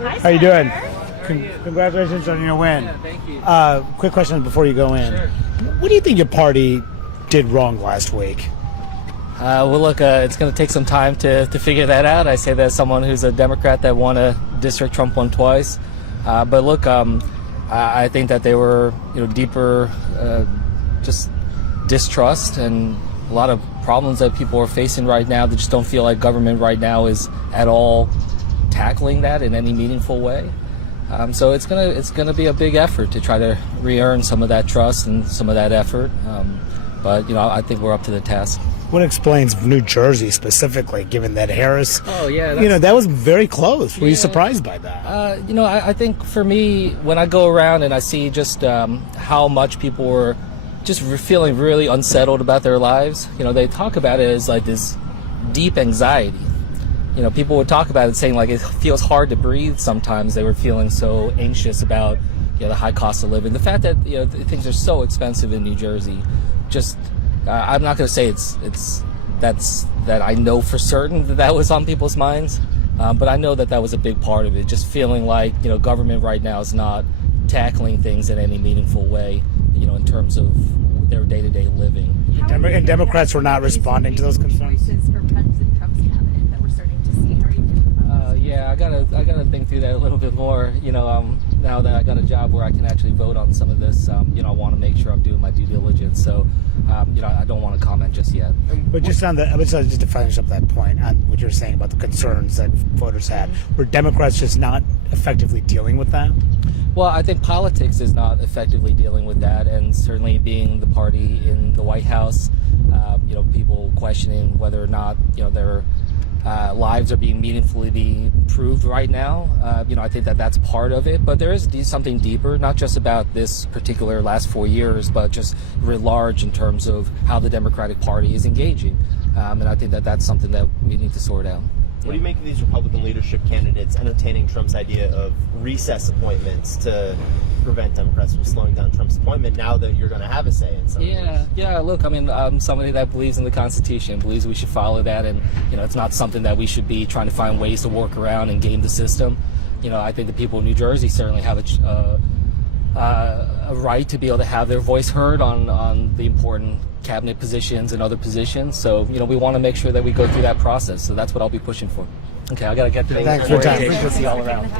How you doing? Congratulations on your win. Yeah, thank you. Quick question before you go in. Sure. What do you think your party did wrong last week? Well, look, it's going to take some time to figure that out. I say that as someone who's a Democrat that won a district Trump won twice. But look, I think that they were, deeper, just distrust and a lot of problems that people are facing right now. They just don't feel like government right now is at all tackling that in any meaningful way. So it's gonna be a big effort to try to re-earn some of that trust and some of that effort. But I think we're up to the task. What explains New Jersey specifically, given that Harris? Oh yeah, that was very close. Were you surprised by that? I think for me, when I go around and I see just how much people were just feeling really unsettled about their lives, they talk about it as like this deep anxiety. People would talk about it saying like it feels hard to breathe sometimes. They were feeling so anxious about the high cost of living. The fact that things are so expensive in New Jersey, just I'm not going to say that I know for certain that was on people's minds, but I know that was a big part of it. Just feeling like government right now is not tackling things in any meaningful way, in terms of their day-to-day living. And Democrats were not responding to those concerns. For President Trump's cabinet that we're starting to see. How are you feeling about that? Yeah, I gotta think through that a little bit more. Now that I got a job where I can actually vote on some of this, I want to make sure I'm doing my due diligence. So, I don't want to comment just yet. But just to finish up that point on what you're saying about the concerns that voters had, were Democrats just not effectively dealing with that? Well, I think politics is not effectively dealing with that, and certainly being the party in the White House, people questioning whether or not their lives are being meaningfully improved right now. I think that's part of it, but there is something deeper, not just about this particular last 4 years, but just writ large in terms of how the Democratic Party is engaging, and I think that's something that we need to sort out. What do you make of these Republican leadership candidates entertaining Trump's idea of recess appointments to prevent Democrats from slowing down Trump's appointment now that you're going to have a say in some of these? Yeah, look, I'm somebody that believes in the Constitution, believes we should follow that, and, it's not something that we should be trying to find ways to work around and game the system. I think the people of New Jersey certainly have a right to be able to have their voice heard on the important cabinet positions and other positions. So, we want to make sure that we go through that process. So that's what I'll be pushing for. Okay, I got to get to the Thanks for your time. We'll see you all around.